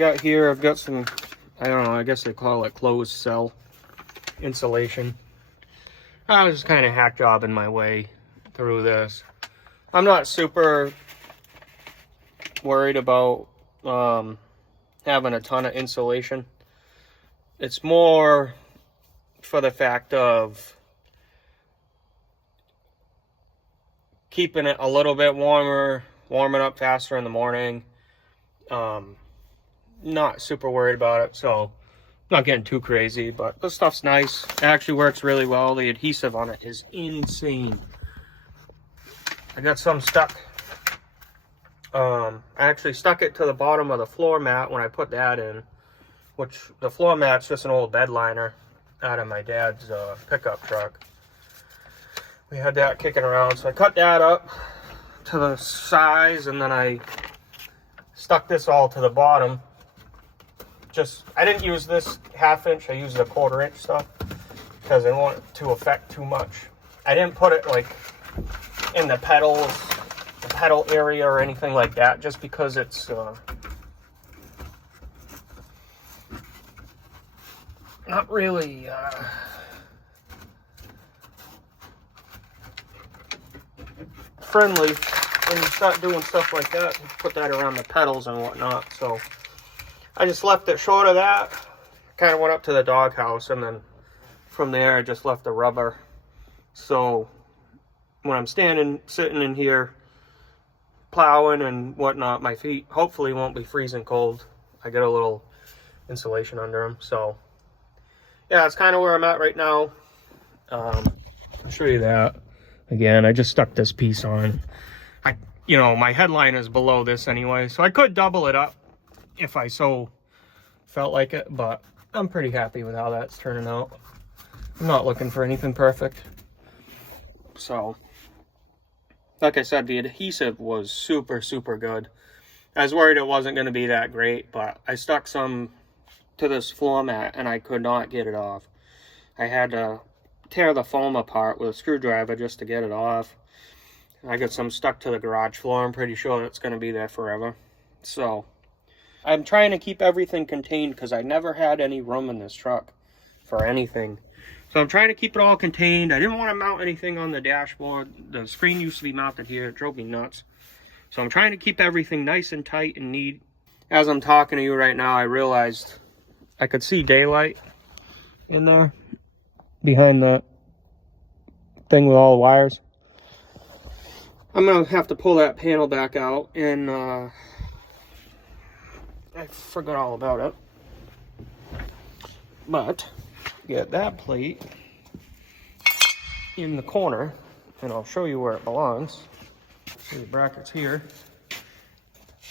got here, I've got some, I don't know, I guess they call it closed cell insulation. I was just kind of hack jobbing my way through this. I'm not super worried about having a ton of insulation. It's more for the fact of keeping it a little bit warmer, warming up faster in the morning. Not super worried about it, so not getting too crazy, but this stuff's nice. It actually works really well. The adhesive on it is insane. I got some stuck. I actually stuck it to the bottom of the floor mat when I put that in, which the floor mat's just an old bed liner out of my dad's pickup truck. We had that kicking around, so I cut that up to the size, and then I stuck this all to the bottom. I didn't use this 1/2 inch, I used the 1/4 inch stuff because I didn't want it to affect too much. I didn't put it like in the pedals, the pedal area or anything like that, just because it's not really friendly when you start doing stuff like that. You put that around the pedals and whatnot, so I just left it short of that. Kind of went up to the doghouse, and then from there I just left the rubber. So when I'm sitting in here plowing and whatnot, my feet hopefully won't be freezing cold. I get a little insulation under them. So yeah, that's kind of where I'm at right now. I'll show you that again. I just stuck this piece on. My headline is below this anyway, so I could double it up if I so felt like it, but I'm pretty happy with how that's turning out. I'm not looking for anything perfect. So, like I said, the adhesive was super, super good. I was worried it wasn't going to be that great, but I stuck some to this floor mat and I could not get it off. I had to tear the foam apart with a screwdriver just to get it off. I got some stuck to the garage floor. I'm pretty sure it's going to be there forever. So I'm trying to keep everything contained because I never had any room in this truck for anything. So I'm trying to keep it all contained. I didn't want to mount anything on the dashboard. The screen used to be mounted here. It drove me nuts. So I'm trying to keep everything nice and tight and neat. As I'm talking to you right now, I realized I could see daylight in there behind the thing with all the wires. I'm going to have to pull that panel back out, and I forgot all about it. But get that plate in the corner, and I'll show you where it belongs. See the brackets here.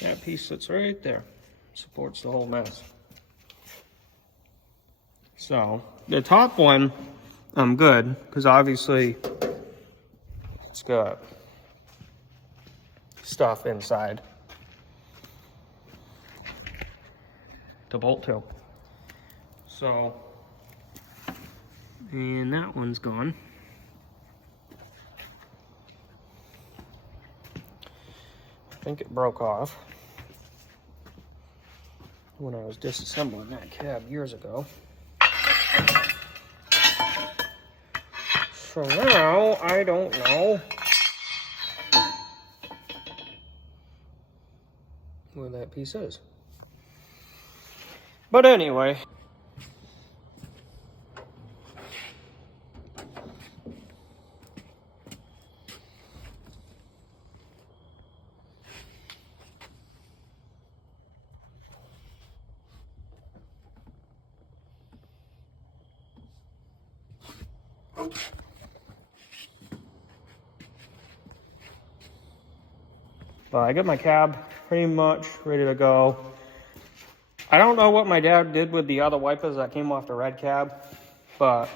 That piece sits right there. Supports the whole mess. So the top one, I'm good, because obviously it's got stuff inside to bolt to. So, and that one's gone. I think it broke off when I was disassembling that cab years ago. So now, I don't know where that piece is. But anyway. But I got my cab pretty much ready to go. I don't know what my dad did with the other wipers that came off the red cab, but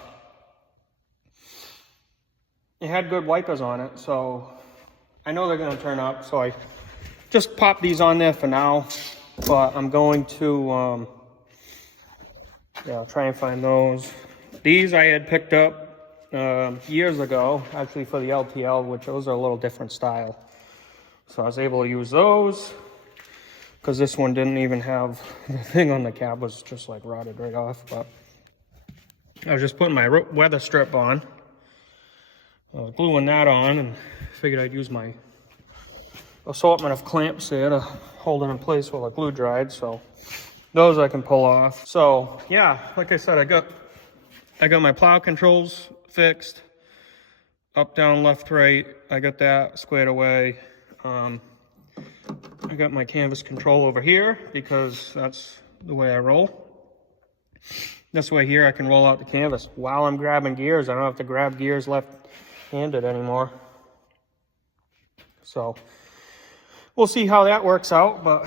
it had good wipers on it, so I know they're going to turn up. So I just popped these on there for now, but I'm going to try and find those. These I had picked up years ago, actually for the LTL, which those are a little different style. So I was able to use those. because this one didn't even have the thing on the cab, was just like rotted right off. But I was just putting my weather strip on. I was gluing that on and figured I'd use my assortment of clamps there to hold it in place while the glue dried. So those I can pull off. So yeah, like I said, I got my plow controls fixed. Up, down, left, right. I got that squared away. I got my canvas control over here because that's the way I roll. This way here I can roll out the canvas while I'm grabbing gears. I don't have to grab gears left-handed anymore. So we'll see how that works out, but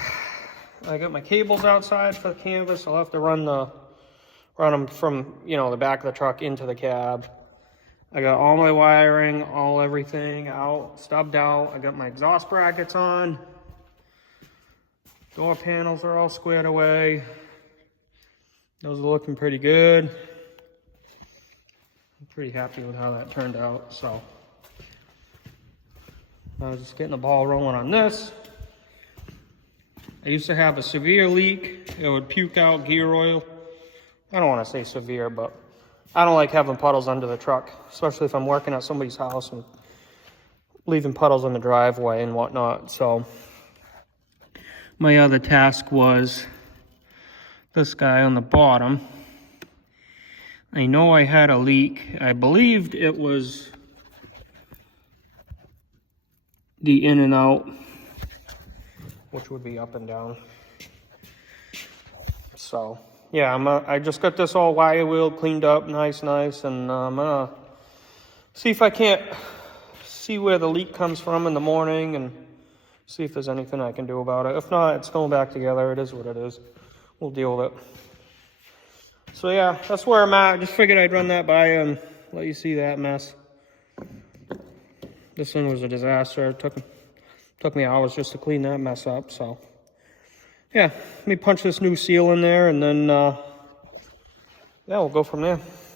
I got my cables outside for the canvas. I'll have to run them from, you know, the back of the truck into the cab. I got all my wiring, everything out, stubbed out. I got my exhaust brackets on. Door panels are all squared away. Those are looking pretty good. I'm pretty happy with how that turned out. So I was just getting the ball rolling on this. I used to have a severe leak. It would puke out gear oil. I don't want to say severe, but I don't like having puddles under the truck, especially if I'm working at somebody's house and leaving puddles in the driveway and whatnot. So my other task was this guy on the bottom. I know I had a leak. I believed it was the in and out, which would be up and down. So yeah, I just got this all wire wheeled, cleaned up, nice, and I'm gonna see if I can't see where the leak comes from in the morning and see if there's anything I can do about it. If not, it's going back together. It is what it is. We'll deal with it. So yeah, that's where I'm at. I just figured I'd run that by you and let you see that mess. This thing was a disaster. It took me hours just to clean that mess up. So yeah, let me punch this new seal in there, and then yeah, we'll go from there.